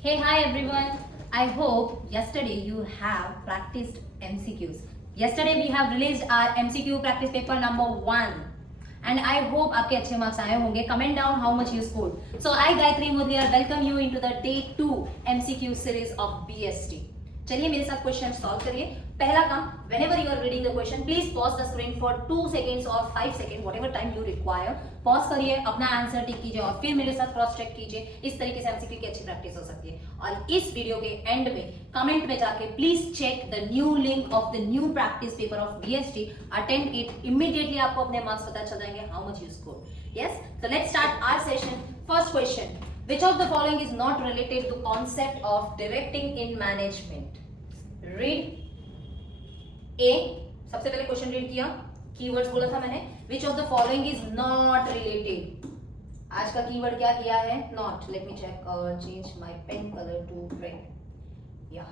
Hey, hi everyone. I hope yesterday you have practiced MCQs. Yesterday we have released our MCQ practice paper number 1. And I hope आपके अच्छे मार्क्स आए होंगे. Comment down how much you scored. So I Gayatri Modia welcome you into the day 2 MCQ series of BST. चलिए मेरे साथ question solve करिए. पहला काम, whenever you are reading the question, please pause the screen for 2 seconds or 5 seconds, whatever time you require. Pause करिए, अपना answer tick कीजिए और फिर मेरे साथ क्रॉस चेक कीजिए. इस तरीके से एमसीक्यू की अच्छी प्रैक्टिस हो सकती है. और इस वीडियो के एंड में कमेंट में जाके please check the new link of the new practice paper of BST. Attend it. Immediately आपको अपने मार्क्स पता चल जाएंगे how much you score. Yes, so let's start our session. First question, which of the following is not related to concept of directing in management? Read. A, सबसे पहले question read किया, कीवर्ड्स बोला था मैंने. Which of the following is not related? आज का कीवर्ड क्या किया है? Not. Let me check. Change my pen color to red. Yeah.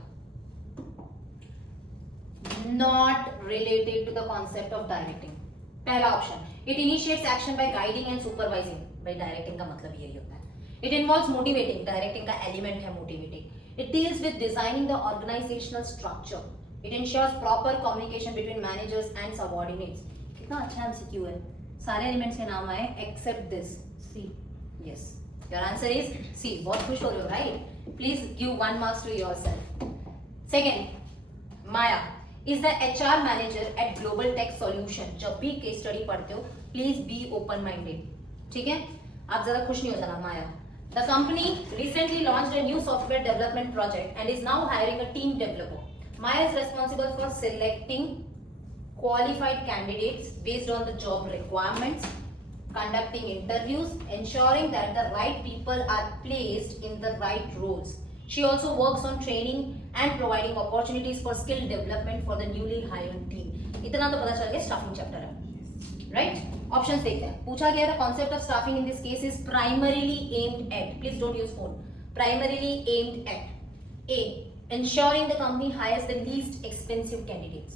Not related to the concept of directing. पहला option. It initiates action by guiding and supervising. by directing का मतलब यही होता है. It involves motivating. Directing का element है motivating. It deals with designing the organizational structure. It ensures proper communication between managers and subordinates. कितना अच्छा एमसीक्यू है. सारे एलिमेंट्स के नाम आए except this. C. Yes, your answer is C. बहुत खुश हो रहे हो, right? Please give 1 marks to yourself. Second, Maya is the HR manager at global tech solution. जब भी केस स्टडी पढ़ते हो प्लीज बी ओपन माइंडेड. ठीक है, आप ज्यादा खुश नहीं हो जाना. Maya, the company recently launched a new software development project and is now hiring a team developer. Maya is responsible for selecting qualified candidates based on the job requirements, conducting interviews, ensuring that the right people are placed in the right roles. She also works on training and providing opportunities for skill development for the newly hired team. इतना तो पता चल गया staffing chapter है, right? Options देखते हैं. पूछा गया था concept of staffing in this case is primarily aimed at. Please don't use phone. Primarily aimed at. A, ensuring the company hires the least expensive candidates.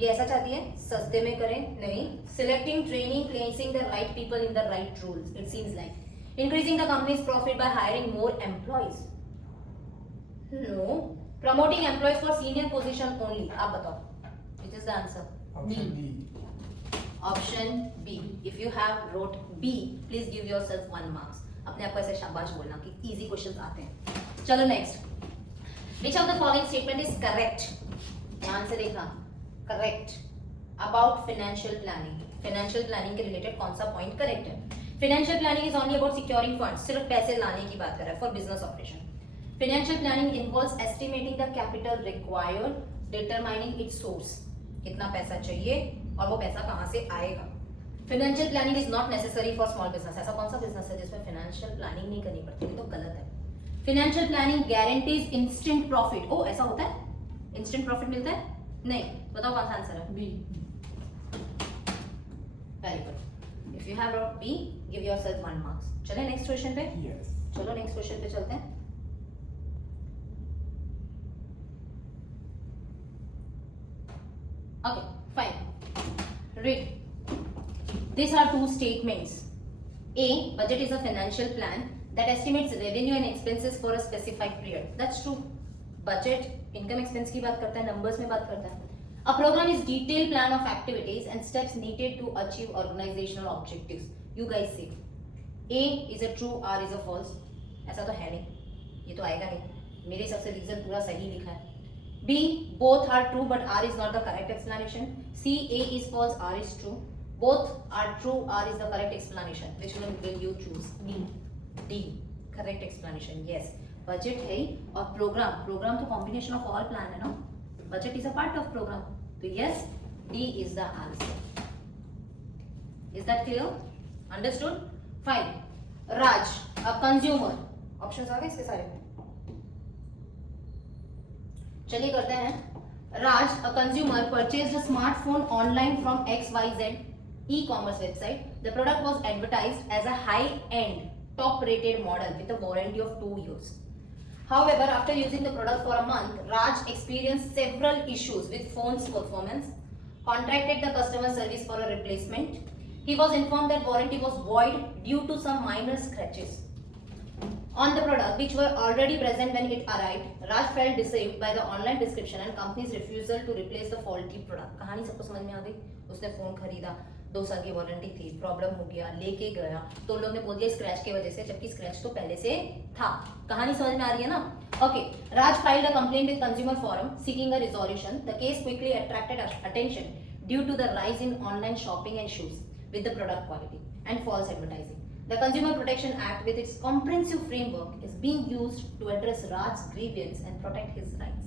ये ऐसा चाहती है सस्ते में करें? नहीं. Selecting, training, placing the right people in the right roles. It seems like increasing the company's profit by hiring more employees. No. Promoting employees for senior position only. आप बताओ. Which is the answer? Option B. Option B. If you have wrote B, please give yourself 1 marks. अपने आप को ऐसे शाबाश बोलना कि easy questions आते हैं. चलो next. Which of the following statement is correct? ध्यान से देखना. Correct about financial planning. Financial planning के related कौन सा point correct है? Financial planning is only about securing funds. सिर्फ पैसे लाने की बात कर रहा है for business operation. Financial planning involves estimating the capital required, determining its source. कितना पैसा चाहिए और वो पैसा कहाँ से आएगा. Financial planning is not necessary for small business. ऐसा कौन सा business है जिसमें financial planning नहीं करनी पड़ती? ये तो गलत है. Financial planning guarantees instant profit. ओ ऐसा होता है? Instant profit मिलता है? नहीं. बताओ कौन सा आंसर है? B. Very good. If you have wrote B, give yourself 1 marks. चले नेक्स्ट क्वेश्चन पे? Yes. चलो नेक्स्ट क्वेश्चन पे चलते हैं. Okay, fine. Read. These are 2 statements. A, budget is a financial plan that estimates revenue and expenses for a specified period. That's true. Budget income expense की बात करता है, numbers में बात करता है. A program is detailed plan of activities and steps needed to achieve organizational objectives. You guys see. A is a true, R is a false. ऐसा तो है नहीं, ये तो आएगा नहीं. मेरे हिसाब से रीजन पूरा सही लिखा है. B, both are true but R is not the correct explanation. C, A is false, R is true. Both are true, R is the correct explanation. Which one will you choose? D. D, correct explanation. Yes, budget है और program तो combination of all plan है ना. Budget is a part of program. तो yes, D is the answer. Is that clear? Understood? Fine. Raj, a consumer. Options आ गए इसके सारे. चलिए करते हैं. Raj, a consumer purchased a smartphone online from XYZ e-commerce website. The product was advertised as a high-end top-rated model with a warranty of 2 years. However, after using the product for a month, Raj experienced several issues with phone's performance, contacted the customer service for a replacement. He was informed that warranty was void due to some minor scratches. on the product which were already present when it arrived. Raj felt deceived by the online description and company's refusal to replace the faulty product. कहानी सबको समझ में आ गई? उसने फोन खरीदा, 2 साल की वारंटी थी, प्रॉब्लम हो गया, लेके गया, तो लोग ने बोल दिया स्क्रैच की वजह से, जबकि स्क्रैच तो पहले से था. कहानी समझ में आ रही है ना? Okay. Raj filed a complaint with Consumer Forum seeking a resolution. The case quickly attracted attention due to the rise in online shopping and shoes with the product quality and false advertising. The Consumer Protection Act, with its comprehensive framework, is being used to address Raj's grievance and protect his rights.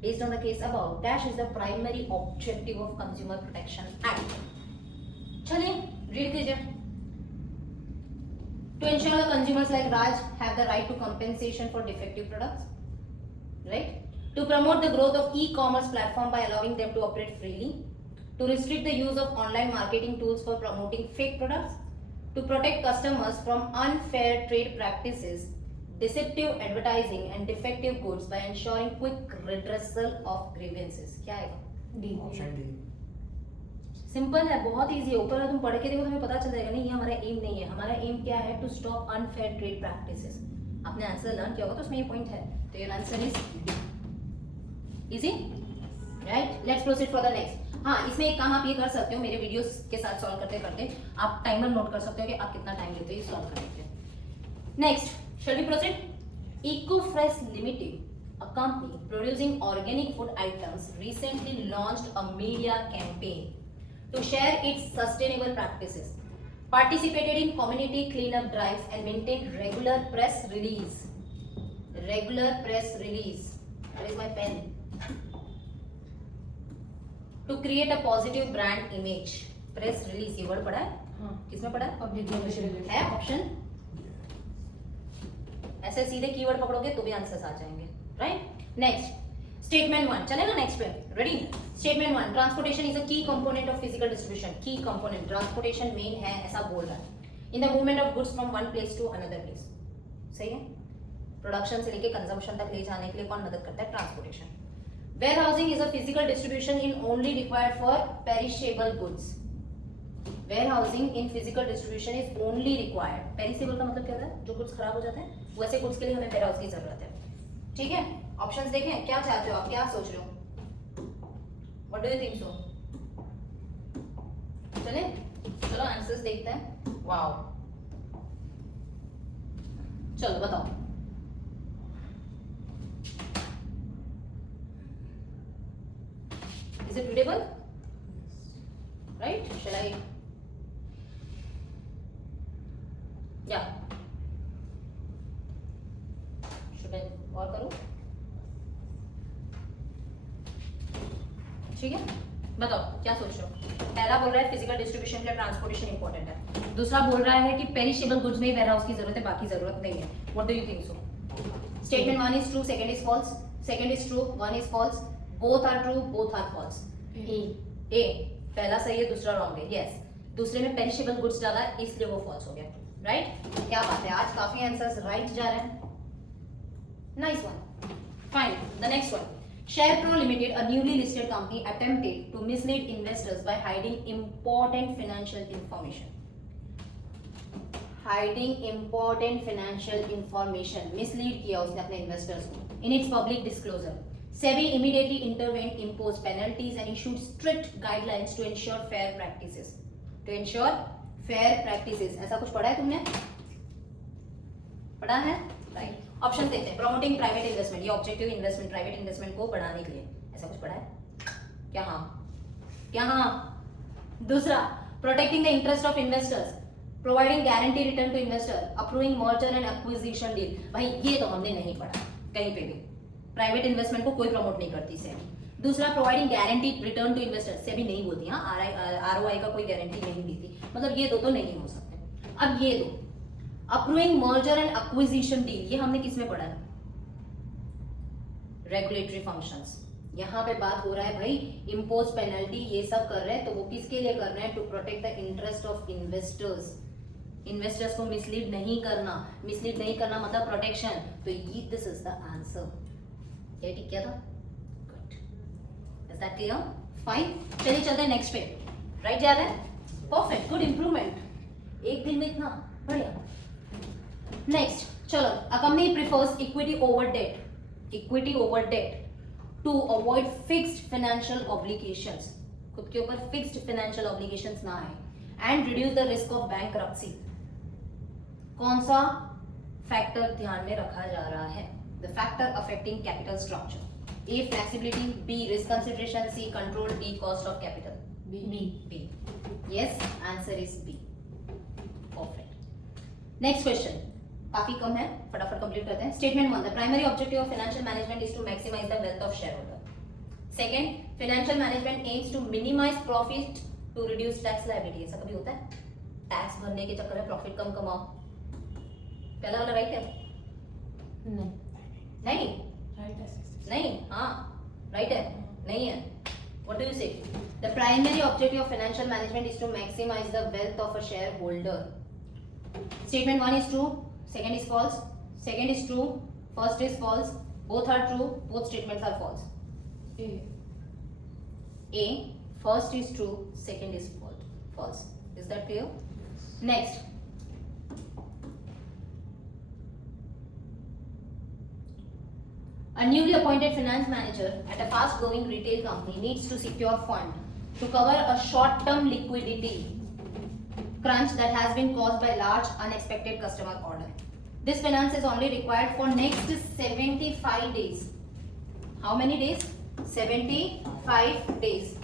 Based on the case above, dash is the primary objective of Consumer Protection Act. चलिए read कीजिए. To ensure the consumers like Raj have the right to compensation for defective products, right? To promote the growth of e-commerce platform by allowing them to operate freely. To restrict the use of online marketing tools for promoting fake products. To protect customers from unfair trade practices, deceptive advertising and defective goods by ensuring quick redressal of grievances. क्या आएगा? D. Option D. Simple है, बहुत इजी है. ऊपर तुम पढ़ के देखो तुम्हें पता चल जाएगा. नहीं, ये हमारा एम नहीं है. हमारा एम क्या है? To stop unfair trade practices. आपने आंसर लर्न किया होगा तो उसमें ये पॉइंट है. तो your answer is easy, right? Let's proceed for the next. हाँ, इसमें एक काम आप ये कर सकते हो, मेरे वीडियोस के साथ सॉल्व करते करते आप टाइमर नोट कर सकते हो कि आप कितना टाइम लेते हो ये सॉल्व करने के लिए. Next, shall we proceed? Ecofresh Limited, a company producing organic food items, recently launched a media campaign to share its sustainable practices, participated in community cleanup drives and maintained regular press release. Regular press release. Where is my pen? To create a positive brand image. Press release, ये वर्ड पढ़ा है? हाँ. किसमें पढ़ा है? Public relation है ऑप्शन. ऐसे सीधे कीवर्ड पकड़ोगे तो भी आंसर्स आ जाएंगे, राइट? Next, statement 1. चलेगा नेक्स्ट पे? Ready? Statement 1. Transportation is a key component of physical distribution. Key component, transportation main है ऐसा बोल रहा है. In the movement of goods from one place to another place. सही है? प्रोडक्शन से लेके कंजम्पशन तक ले जाने के लिए कौन मदद करता है? Transportation. Warehousing is a physical distribution in only required for perishable goods. Warehousing in physical distribution is only required. Perishable का मतलब क्या होता है? जो गुड्स खराब हो जाते हैं, वैसे गुड्स के लिए हमें वेयरहाउस की जरूरत है. ठीक है? ऑप्शंस देखें, क्या चाहते हो आप, क्या सोच रहे हो? What do you think so? चले, चलो आंसर्स देखते हैं. वाओ, चलो बताओ. Is it readable? Right? Shall I? Yeah. Should I और करूँ? ठीक है, बताओ क्या सोच रहे हो? पहला बोल रहा है फिजिकल डिस्ट्रीब्यूशन के लिए ट्रांसपोर्टेशन इंपॉर्टेंट है. दूसरा बोल रहा है कि पेरिशेबल गुड्स में वेयरहाउस की जरूरत है, बाकी जरूरत नहीं है. What do you think so? Statement 1 is true, second is false. Second is true, 1 is false. Both are true, both are false. A पहला सही है, दूसरा रॉन्ग है. यस, दूसरे में पेरिशेबल गुड्स डाला इसलिए वो फॉल्स हो गया. राइट? क्या बात है, आज काफी आंसर्स राइट जा रहे हैं. Nice one. Fine. The next one. SharePro Limited, a newly listed company, attempted to mislead investors by hiding important financial information. Hiding important financial information. Mislead किया उसने अपने investors को. In its public disclosure, SEBI immediately intervened, imposed penalties and issued strict guidelines to ensure fair practices. To ensure fair practices. ऐसा कुछ पढ़ा है तुमने? पढ़ा है? राइट. ऑप्शन देते हैं. प्रमोटिंग प्राइवेट इन्वेस्टमेंट, ये ऑब्जेक्टिव इन्वेस्टमेंट, प्राइवेट इन्वेस्टमेंट को बढ़ाने के लिए. ऐसा कुछ पढ़ा है? क्या हाँ? क्या हाँ? दूसरा, protecting the interest of investors, providing guarantee return to investor, approving merger and acquisition deal. भाई ये तो हमने नहीं पढ़ा कहीं पे भी. प्राइवेट इन्वेस्टमेंट को कोई प्रमोट नहीं करती सेबी. दूसरा, providing guarantee return to investor, SEBI नहीं बोलती. हाँ, आरओआई का कोई गारंटी नहीं देती. मतलब ये दो तो नहीं हो सकते. अब ये दो, approving merger and acquisition deal, ये हमने किस में पढ़ा है? Regulatory functions. यहाँ पे बात हो रहा है भाई इम्पोज पेनल्टी, ये सब कर रहे हैं तो वो किसके लिए कर रहे हैं? To protect the interest of investors. Investors को मिसलीड नहीं करना. मिसलीड नहीं करना मतलब प्रोटेक्शन. तो ये दिस इज द आंसर. ये ठीक क्या था? Good. Is that clear? Fine. चलिए चलते हैं नेक्स्ट पे. राइट जा रहे हैं? Perfect, good improvement. एक दिन में इतना बढ़िया. नेक्स्ट, चलो, a company prefers equity over debt to avoid fixed financial obligations, खुद के ऊपर fixed financial obligations ना आए, and reduce the risk of bankruptcy. कौन सा फैक्टर ध्यान में रखा जा रहा है? The factor affecting capital structure. A, flexibility. B, risk consideration. C, control. D, cost of capital. B. Yes, answer is B. Perfect. Next question. काफी कम है, फटाफट कंप्लीट करते हैं. Statement 1. The primary objective of financial management is to maximize the wealth of shareholder. Second, financial management aims to minimize profit to reduce tax liability. ऐसा कभी होता है? टैक्स भरने के चक्कर में प्रॉफिट कम कमाओ. पहला वाला राइट है? नहीं. नहीं. हाँ, राइट है. नहीं है. What do you say? The primary objective of financial management is to maximize the wealth of a shareholder. Statement 1 is true. Second is false. Second is true. First is false. Both are true. Both statements are false. A. First is true. Second is false. Is that clear? Next. A newly appointed finance manager at a fast-growing retail company needs to secure fund to cover a short-term liquidity crunch that has been caused by large unexpected customer order. This finance is only required for next 75 days. How many days? 75 days.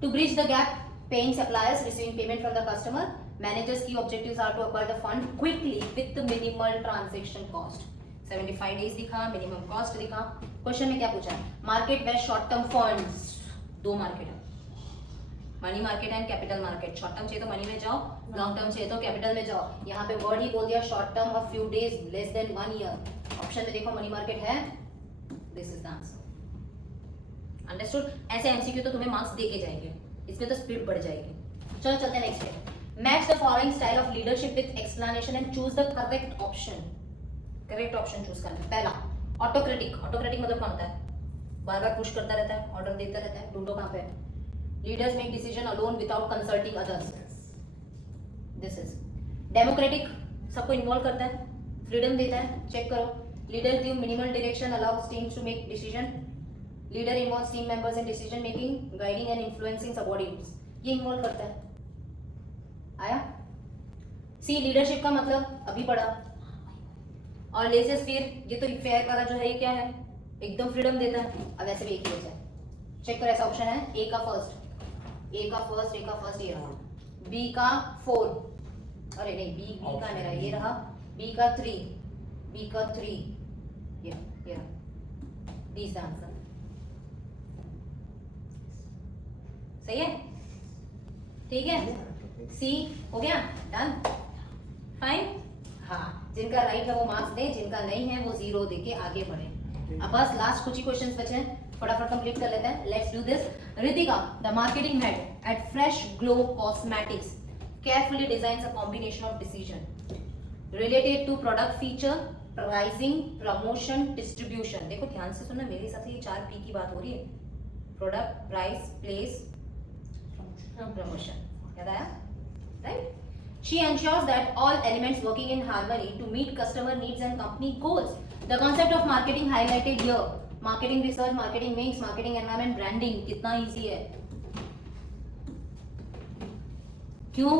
To bridge the gap, paying suppliers, receiving payment from the customer, managers' key objectives are to acquire the fund quickly with the minimal transaction cost. 75 days दिखा, minimum cost दिखा. Question में क्या पूछा है? Market where short term funds. दो market है, money market and capital market. Short term चाहिए तो मनी में जाओ, लॉन्ग टर्म चाहिए तो कैपिटल में जाओ. यहाँ पे वर्ड ही बोल दिया शॉर्ट टर्म और few days, less than 1 year. Option में देखो मनी मार्केट है. This is the answer. Understood? ऐसे एमसीक्यू तो तुम्हें मार्क्स दे के जाएंगे, इसमें तो स्पीड बढ़ जाएगी. चलो चलते हैं नेक्स्ट पे. Match the following style of leadership with explanation and choose the correct option. Correct option choose करना है. पहला, ऑटोक्रेटिक. ऑटोक्रेटिक मतलब क्या होता है? बार बार पुश करता रहता है, ऑर्डर देता रहता है. ढूंढो कहां पे है. Leaders make decision alone without consulting others. This is democratic. सबको इन्वॉल्व करता है, फ्रीडम देता है. चेक करो. Leader give minimal direction, allows teams to make decision. Leader involves team members in decision making, guiding and influencing subordinates. ये involve करता है. आया? सी, लीडरशिप का मतलब अभी पढ़ा. और लेसेस फेयर, ये तो फेयर वाला जो है ये क्या है? एकदम फ्रीडम देता है. अब ऐसे भी एक ही है. चेक करो, ऐसा ऑप्शन है. ए का फर्स्ट, ए का फर्स्ट ये रहा. बी का 4, अरे नहीं, बी का मेरा ये रहा. बी का 3, ये रहा. D is the answer. सही है? ठीक है. सी हो गया. डन. फाइन. हाँ, जिनका राइट है वो मार्क्स दें, जिनका नहीं है वो 0 देके आगे बढ़े. अब बस लास्ट कुछ ही क्वेश्चंस बचे हैं, फटाफट कंप्लीट कर लेते हैं. Let's do this. Ritika, the marketing head at fresh glow cosmetics, carefully designs a combination of decision related to product feature, pricing, promotion, distribution. देखो ध्यान से सुनना, मेरे साथ ये 4 P की बात हो रही है. Product, price, place, promotion. याद आया? Right? She ensures that all elements working in harmony to meet customer needs and company goals. The concept of marketing highlighted here. Marketing research, marketing mix, marketing environment, branding. कितना easy है. क्यों?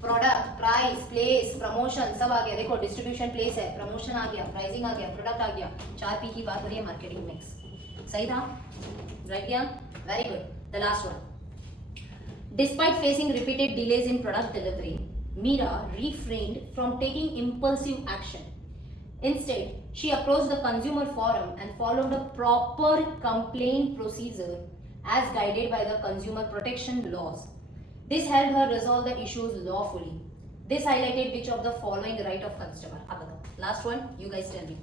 Product, price, place, promotion सब आ गया. देखो distribution place है, प्रमोशन आ गया, प्राइसिंग आ गया, प्रोडक्ट आ गया. 4 P की बात हो रही है. Marketing mix. सही था? राइट किया? Very good. The last one. Despite facing repeated delays in product delivery, Meera refrained from taking impulsive action. Instead, she approached the consumer forum and followed a proper complaint procedure as guided by the consumer protection laws. This helped her resolve the issues lawfully. This highlighted which of the following right of customer. अब बताओ. Last one, you guys tell me.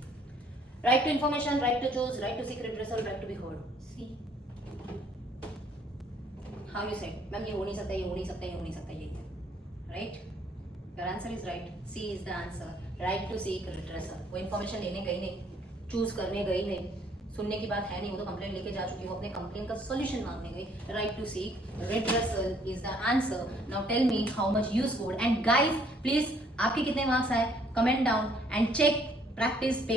Right to information, right to choose, right to seek redressal, right to be heard. See? How you said? Ma'am ये हो नहीं सकता, ये हो नहीं सकता, ये हो नहीं सकता, ये है. Right? Your answer is right. C is the answer. Right to seek redressal. वो इन्फॉर्मेशन लेने गई नहीं, चूज करने गई नहीं, सुनने की बात है नहीं, वो तो कंप्लेंट लेके जा चुकी, वो अपने कंप्लेंट का सॉल्यूशन मांगने गई. Right to seek redressal is the answer. Now tell me how much you scored. And guys, please आपके कितने मार्क्स आए comment down and check practice paper